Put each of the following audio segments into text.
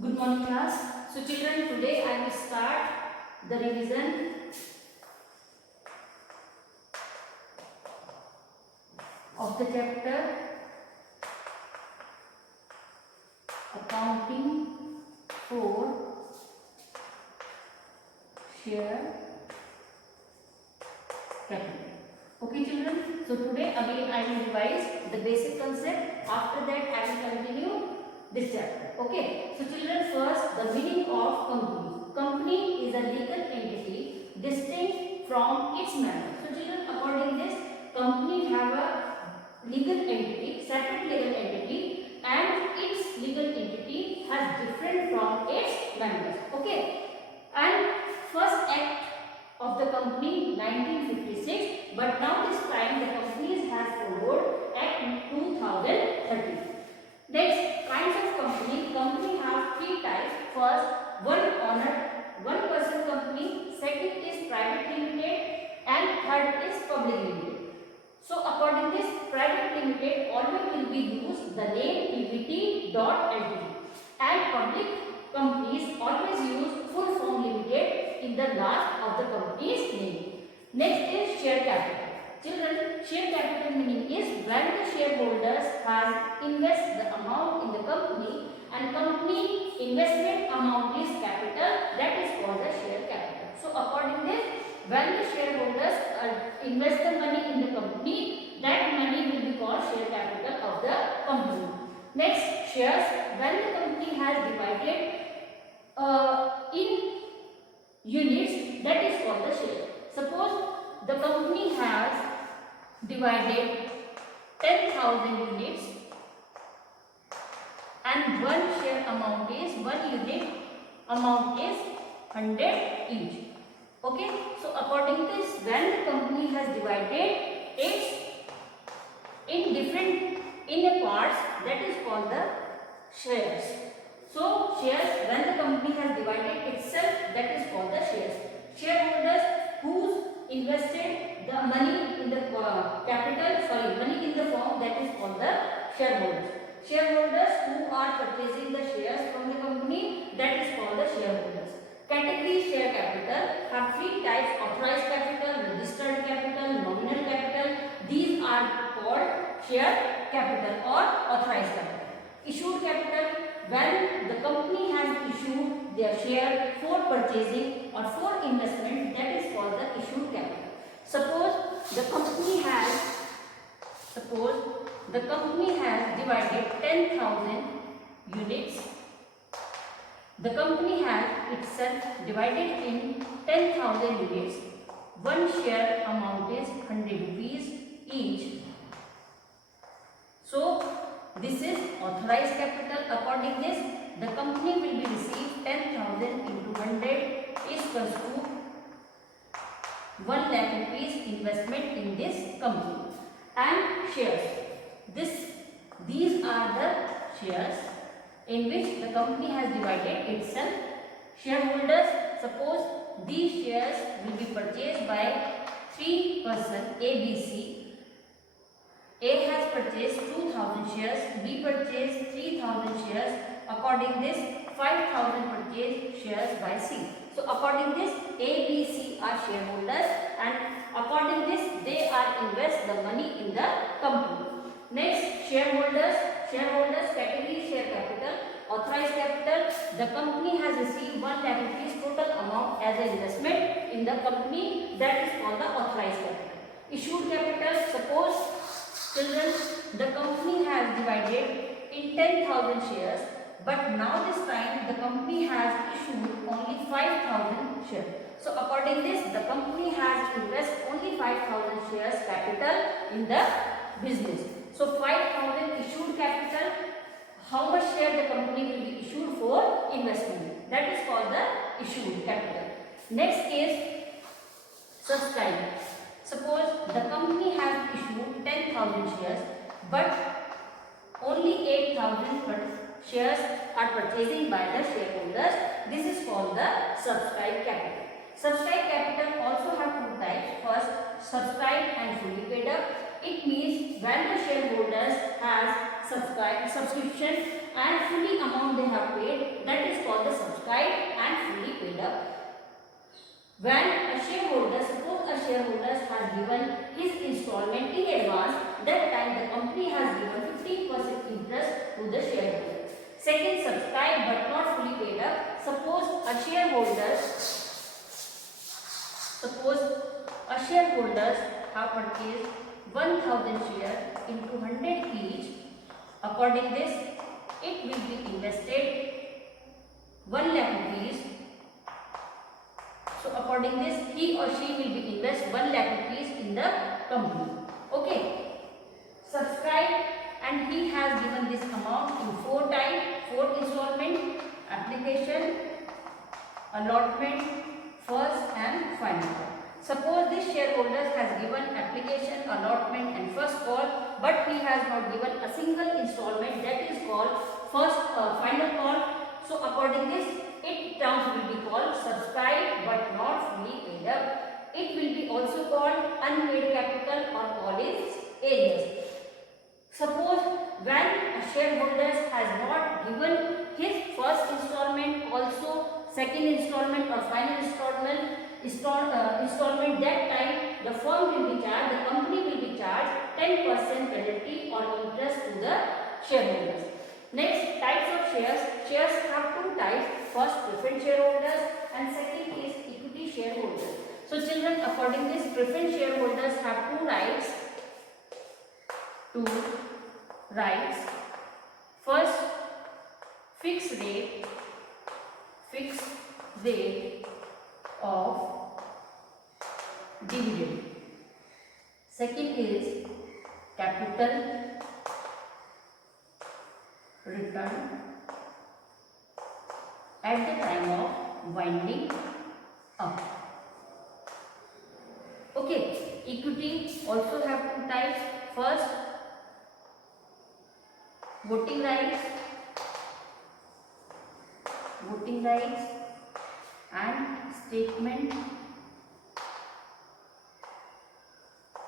Good morning class. So children, today I will start the revision of the chapter accounting for share capital. Okay children, so today again I will revise the basic concept. After that I will continue this chapter. Okay, so children, first the meaning of company. Company is a legal entity distinct from its member. So children, according this, company have a legal entity, separate legal entity, and its legal entity has different from its members. Okay, and first act of the company 1956, but now this time the companies has followed Act 2013. Next, kinds of company. Company have three types. First, one owner, one person company. Second is private limited, and third is public limited. So, according this, private limited always will be used the name PVT.Ltd, and public companies always use full form limited in the last of the company's name. Next is share capital. Children, share capital meaning is when the shareholders has invest the amount in the company and company investment amount is capital, that is called the share capital. So according this, when the shareholders invest the money in the company, that money will be called share capital of the company. Next, shares, when the company has divided in units, that is called the share. Suppose the company has divided 10,000 units and one share amount is 1 unit amount is 100 each. Okay, so according to this, when the company has divided its in different parts, that is called the shares. So shares, when the company has divided itself, that is called the shares. Shareholders who invested the money in the money in the form, that is called the shareholders. Shareholders who are purchasing the shares from the company, that is called the shareholders. Category share capital have three types: authorized capital, registered capital, nominal capital. These are called share capital or authorized capital. Issued capital, when the company has issued their share for purchasing or for investment, that is called the issued capital. Suppose the company has divided 10,000 units. The company has itself divided in 10,000 units. One share amount is 100 rupees each. So this is authorized capital. According this, the company will be received 10,000 into 100 is equals to 1 lakh rupees investment in this company. And shares. These are the shares in which the company has divided itself. Shareholders, suppose these shares will be purchased by 3 persons ABC. A has purchased 2,000 shares, B purchased 3,000 shares. According this, 5,000 purchased shares by C. So according this, A, B, C are shareholders, and according this, they are invest the money in the company. Next, shareholders category share capital, authorized capital. The company has received 1 lakh rupees total amount as an investment in the company, that is called the authorized capital. Issued capital, suppose children, the company has divided in 10,000 shares, but now this time the company has issued only 5,000 shares. So according this, the company has invested only 5,000 shares capital in the business. So 5,000 issued capital, how much share the company will be issued for investment? That is called the issued capital. Next is subscribe. Suppose the company has issued 10,000 shares, but only 8,000 shares are purchasing by the shareholders. This is called the subscribed capital. Subscribed capital also have two types. First, subscribed and fully paid up. It means when the shareholders has subscription and fully the amount they have paid, that is called the subscribed and fully paid up. When a shareholder, suppose a shareholder has given his installment in advance, that time the company has given 15% interest to the shareholder. Second, subscribed but not fully paid up. Suppose a shareholders have purchased 1000 shares into 100 each. According this, it will be invested 1 lakh rupees. So according this, he or she will be invest 1 lakh rupees in the company. Okay. Subscribe, and he has given this amount in 4 installment: application, allotment, first and final. Suppose this shareholder has given application, allotment and first call, but he has not given a single installment, that is called final call. So according this, it terms will be called subscribed but not fully paid up. It will be also called unpaid capital or call is arrears. Suppose when a shareholder has not given his first installment, also second installment or final installment, that time the firm will be charged, the company will be charged 10% penalty or interest to the shareholders. Next, types of shares. Shares have 2 types. First, preference shareholders, and second is equity shareholders. So children, according this, preference shareholders have 2 rights. First, fixed rate of dividend. Second is capital return at the time of winding up. Okay, equity also have 2 types. First, voting rights and statement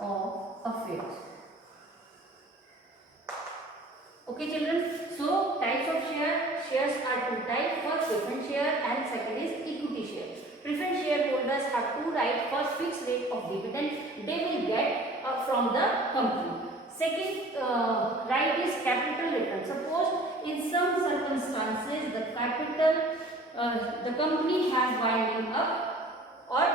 of affairs. Okay children, so types of shares are 2 types. First, preference share and second is equity share. Preference shareholders have 2 rights. First, fixed rate of dividend they will get from the company. Second right is capital return. Suppose in some circumstances the company has winding up, or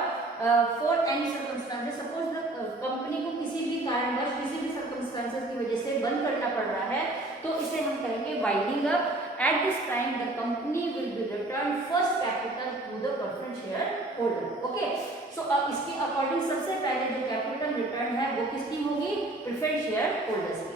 for any circumstances, suppose the company को किसी भी कारणवश किसी भी circumstances की वजह से बंद करना पड़ रहा है, तो इसे हम कहेंगे winding up. At this time the company will be return first capital to the preference share holder. Okay, so अब इसके अकॉर्डिंग सबसे पहले जो कैपिटल रिटर्न है वो किसकी होगी? प्रेफरेंस शेयर होल्डर्स की.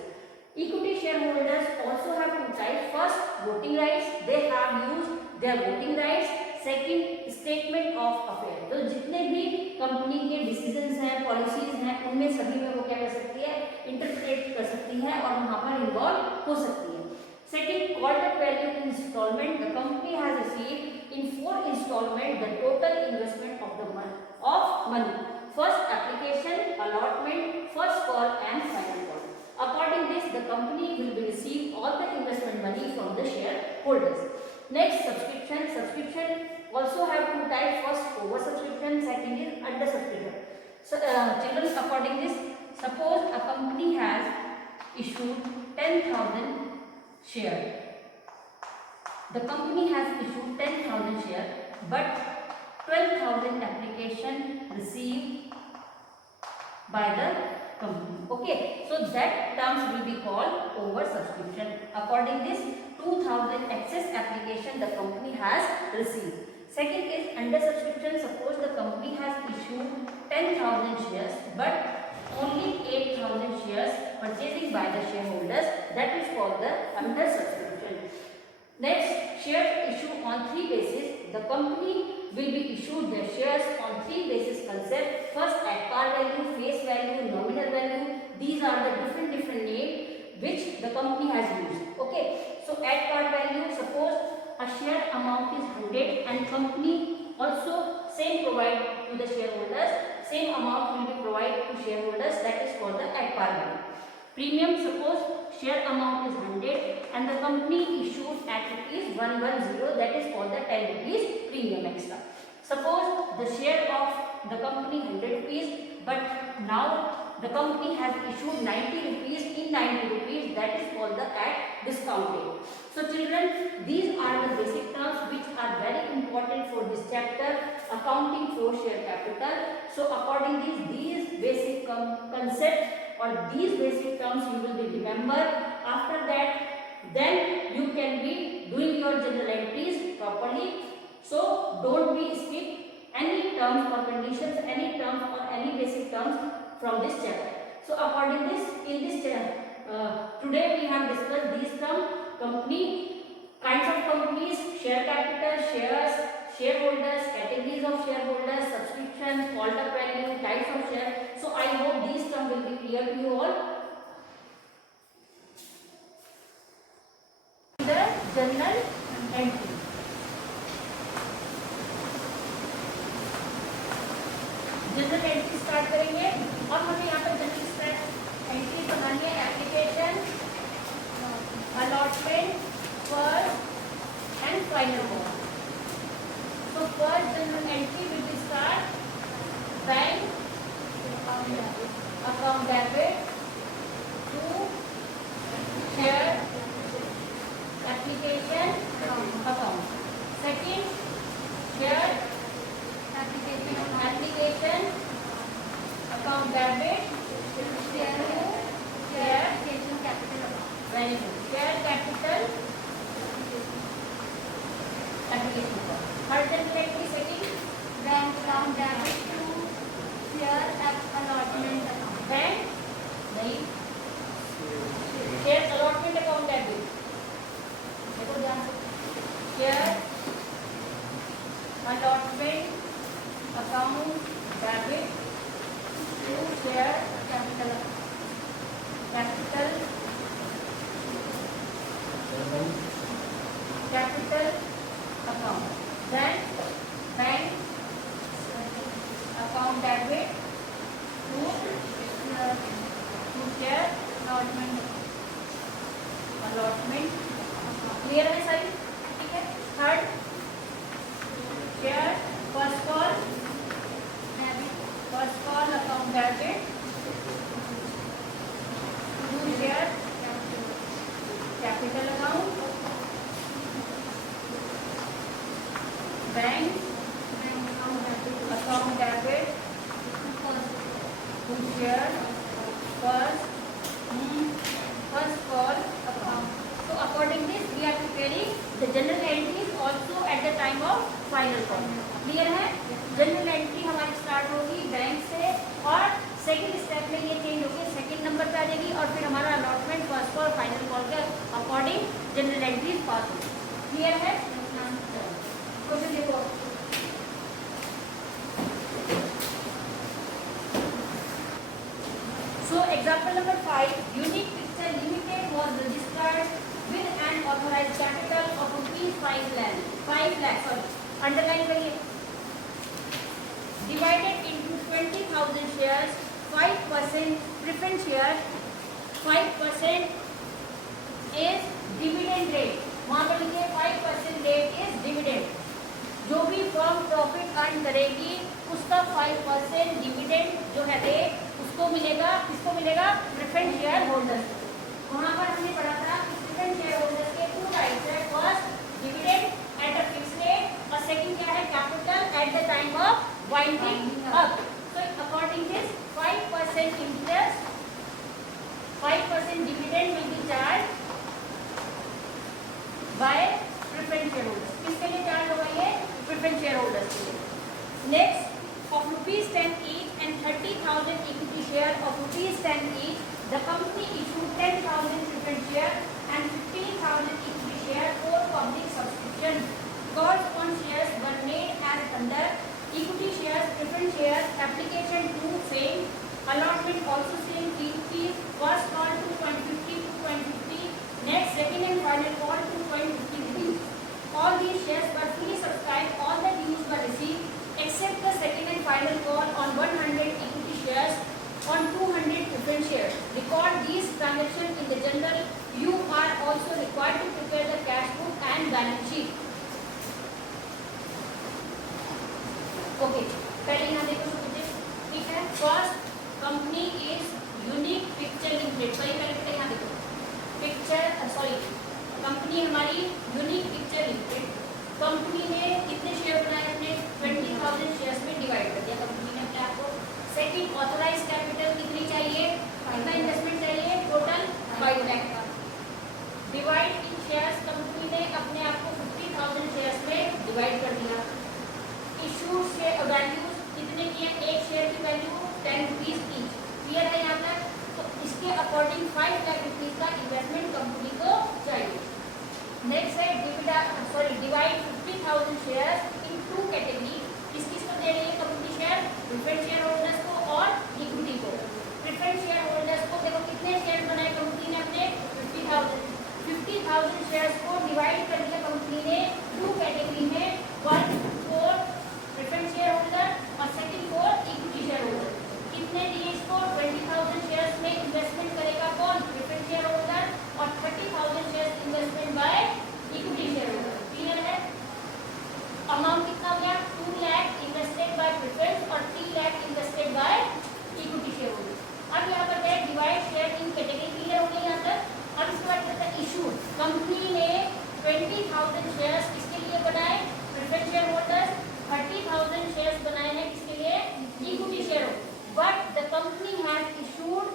Equity shareholders also have 2 types. First, voting rights. They have used their voting rights. Second, statement of affairs. तो जितने भी कंपनी के डिसीजंस हैं, पॉलिसीज हैं, उनमें सभी में वो क्या कर सकती है? इंटरप्रेट कर सकती है और वहाँ पर इन्वॉल्व हो सकती है. Second, called up value in installment. The company has received in 4 installment the total investment of the money. First, application, allotment, first call and final call. According this, the company will be receive all the investment money from the shareholders. Next, subscription. Subscription also have 2 types. First, over subscription. Second is under subscription. So, children, according this, suppose a company has issued 10,000 shares. The company has issued 10,000 shares, but 12,000 application received by the company. Okay, so that terms will be called over subscription. According this, 2,000 excess application the company has received. Second is under subscription. Suppose the company has issued 10,000 shares, but only 8,000 shares purchasing by the shareholders. That is called the under subscription. Next, shares issued on 3 bases. The company will be issued their shares on 3 basis concept. First, at par value, face value, nominal value. These are the different names which the company has used. Okay, so at par value, suppose a share amount is 100 and company also same provide to the shareholders, same amount will be provided to shareholders. That is called the at par value. Premium, suppose share amount is 100 and the company issued at 110, that is called the 10 rupees premium extra. Suppose the share of the company 100 rupees, but now the company has issued 90 rupees in 90 rupees, that is called the at discount rate. So children, these are the basic terms which are very important for this chapter, accounting for share capital. So accordingly, these basic concepts or these basic terms you will be remember. After that, then you can be doing your journal entries properly. So don't be skip any terms or conditions, any terms or any basic terms from this chapter. So according this, in this today we have discussed these terms: company, kinds of companies, share capital, shares, shareholders, categories of shareholders, subscriptions, called up value, types of share. So I hope these terms will be clear to you all. The journal entry. General entry start करेंगे और हमें यहाँ पर general entry बनानी है: application, allotment, first and final call. So first general entry will be start bank account debit to share application account. Second, share application account debit share capital account. Very good. Share capital application account. Third general entry setting bank account debit to share allotment account. Bank नहीं, share allotment account debit. देखो ध्यान से, share allotment account debit to share capital account. Then bank account debit to share allotment. Clear है सारी? ठीक है. Third, share first call account debit to share capital account. Bank account debit to share first call account. So according this we are preparing the general entries also at the time of final call. Clear है? General entry हमारी start होगी bank से और second step में ये change होगी, second number पे आ जाएगी और फिर हमारा allotment, first call, final call के अकॉर्डिंग जनरल एंट्रीज पास होगी. क्लियर है? क्वेश्चन देखो. So example number 5, Unique Picture Limited was registered with an authorized capital of rupees 5 lakh. Underline करिए. Divided into 20,000 shares, 5% preference share, 5% is dividend rate. वहाँ पर लिखिए 5% rate is dividend. जो भी firm profit earn करेगी उसका 5% dividend जो है रेट उसको मिलेगा. किसको मिलेगा? Preference share holders. वहाँ पर हमने पढ़ा था कि प्रेफरेंस शेयर होल्डर्स के 2 टाइप्स है. First dividend at a fix rate और सेकंड क्या है? Capital at the time of winding up. So according this 5% interest, 5% dividend will be charged by preference shareholders. किसके लिए चार्ज होगा ये? preference shareholders के लिए. Next, of rupees 10 each and 30,000 equity share of rupees 10 each, the company issued 10,000 preference share and 15,000 equity share for public subscription. Calls on shares were made as under equity shares, preference shares, application to same, allotment also same, 3 rupees, first call 2.50 to 2.50, next second and final call 2.50 rupees. All these shares were fully subscribed, all the dues were received except the second and final call on 100 equity shares on 200 preference shares. Record these transactions in the journal. You are also required to prepare okay, पहले यहाँ देखो मुझे, ठीक है। First company is unique picture limited, सही पहले यहाँ देखो पिक्चर सॉरी कंपनी हमारी यूनिक पिक्चर लिमिटेड, कंपनी ने कितने शेयर बनाए अपने 20,000 शेयर्स में डिवाइड कर दिया कंपनी ने अपने आप को। सेकंड ऑथराइज कैपिटल कितनी चाहिए, कितना इन्वेस्टमेंट चाहिए, टोटल 5 लाख का। डिवाइड इन शेयर्स, कंपनी ने अपने आप को 50,000 शेयर्स में डिवाइड कर दिया। इशूड शेयर वैल्यूज कितने की है, एक शेयर की वैल्यू 10 रुपीज ईच, क्लियर है यहाँ तक। तो इसके अकॉर्डिंग 5 लाख रुपीज का इन्वेस्टमेंट कंपनी को चाहिए। नेक्स्ट है डिवाइड 50,000 शेयर्स इन 2 कैटेगरी, किस किस को दे रही है company share, preference share holders को और इक्विटी को। प्रेफरेंस शेयर होल्डर्स को देखो कितने शेयर बनाए कंपनी ने अपने 50,000 शेयर्स को डिवाइड कर दिया कंपनी ने 2 कैटेगरी में, 1 फॉर प्रेफरेंस शेयर होल्डर और second for equity share holder. कितने दिए इसको, 20,000 शेयर्स में इन्वेस्टमेंट करेगा कौन, प्रेफरेंस शेयर होल्डर, और 30,000 shares investment by equity share holder, clear है। अमाउंट कितना हो गया, 2 लाख इन्वेस्टेड बाय प्रेफरेंस और 3 lakh invested by equity share holder. अब यहाँ पर है divide share in category, clear हो गई यहाँ तक। अब इसके बाद कहता है इशू, कंपनी ने 20,000 शेयर्स किसके लिए बनाए, प्रेफरेंस शेयर होल्डर्स, 30,000 शेयर्स बनाए हैं किसके लिए, equity share holder. But the company has issued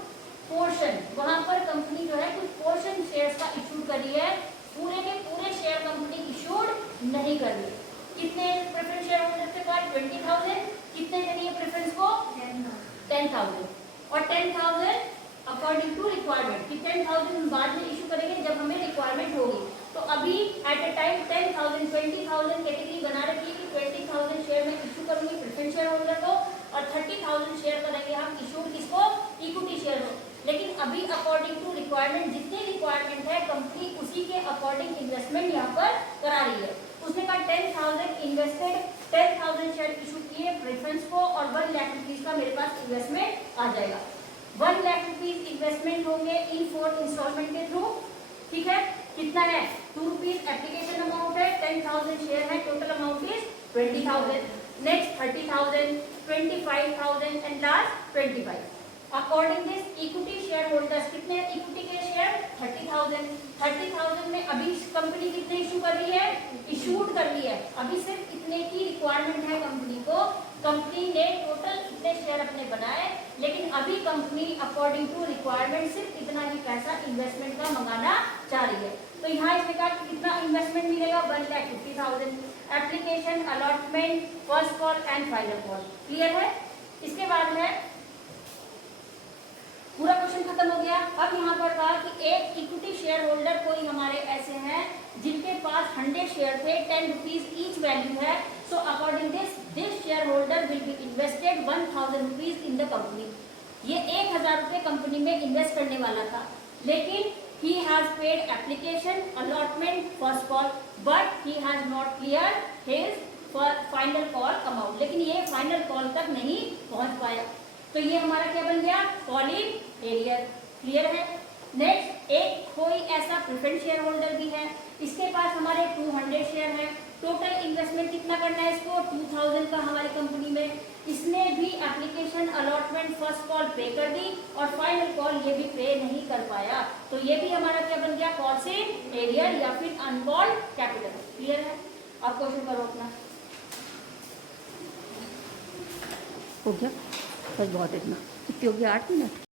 portion, वहां पर कंपनी जो है कुछ पोर्शन शेयर्स का इशू कर रही है, पूरे के पूरे शेयर कंपनी इशूड नहीं कर रही है। कितने प्रेफरेंस शेयर होल्डर के पास 20,000, कितने के लिए प्रेफरेंस को 10,000 और 10,000 अकॉर्डिंग टू रिक्वायरमेंट, कि 10,000 बाद में इशू करेंगे जब हमें रिक्वायरमेंट होगी। तो अभी एट ए टाइम 10,000 20,000 कैटेगरी बना रखी है कि 20,000 शेयर में इशू करूंगी प्रेफरेंस शेयर होल्डर को और 30,000 शेयर करेंगे हम इशू किसको, इक्विटी शेयर को। लेकिन अभी अकॉर्डिंग टू रिक्वायरमेंट, जितनी रिक्वायरमेंट है कंपनी उसी के अकॉर्डिंग इन्वेस्टमेंट यहाँ पर करा रही है। उसने कहा 10,000 इन्वेस्टेड, 10,000 शेयर इशू किए प्रेफरेंस को और 1 लाख रुपीज का मेरे पास इन्वेस्टमेंट आ जाएगा। 1 लाख रुपीज इन्वेस्टमेंट होंगे इन 4 इंस्टॉलमेंट के थ्रू, ठीक है। कितना है, 2 रुपीज एप्लीकेशन अमाउंट है, 10,000 शेयर है, total amount is 20,000। Next 30,000, 25,000 and last 25। According this equity share holders, कितने इक्विटी के शेयर 30,000 में अभी कंपनी कितने इशू कर रही है, इशूड कर रही है। अभी सिर्फ इतने की रिक्वायरमेंट है कंपनी को, कंपनी ने टोटल इतने शेयर अपने बनाए, लेकिन अभी कंपनी अकॉर्डिंग टू रिक्वायरमेंट सिर्फ इतना ही पैसा इन्वेस्टमेंट का मंगाना चाह रही है। तो यहाँ इसने कहा कितना इन्वेस्टमेंट मिलेगा, 1,50,000। Application, allotment, first call and final call, clear है। इसके बाद है पूरा क्वेश्चन खत्म हो गया। अब यहाँ पर कहा कि एक इक्विटी शेयर होल्डर कोई हमारे ऐसे हैं जिनके पास 100 शेयर थे, 10 रुपीज ईच वैल्यू है। So according this share holder will be invested 1,000 rupees in the company. ये 1,000 रुपये कंपनी में इन्वेस्ट करने वाला था, लेकिन he has paid application, allotment, first call, but he has not cleared his final call amount। लेकिन ये फाइनल कॉल तक नहीं पहुंच पाया, तो ये हमारा क्या बन गया, कॉलिंग एरियर, क्लियर है। नेक्स्ट एक कोई ऐसा प्रेफरेंस शेयर होल्डर भी है, इसके पास हमारे 200 शेयर है, टोटल इन्वेस्टमेंट कितना करना है इसको, 2,000 का हमारी कंपनी में। इसने भी एप्लीकेशन, अलॉटमेंट, फर्स्ट कॉल पे कर दी और फाइनल कॉल ये भी पे नहीं कर पाया, तो ये भी हमारा क्या बन गया, कॉलिंग एरियर या फिर अनकॉल्ड कैपिटल, क्लियर है। अब क्वेश्चन करो अपना, हो गया बस, बहुत इतना, इतनी हो गया 8 मिनट।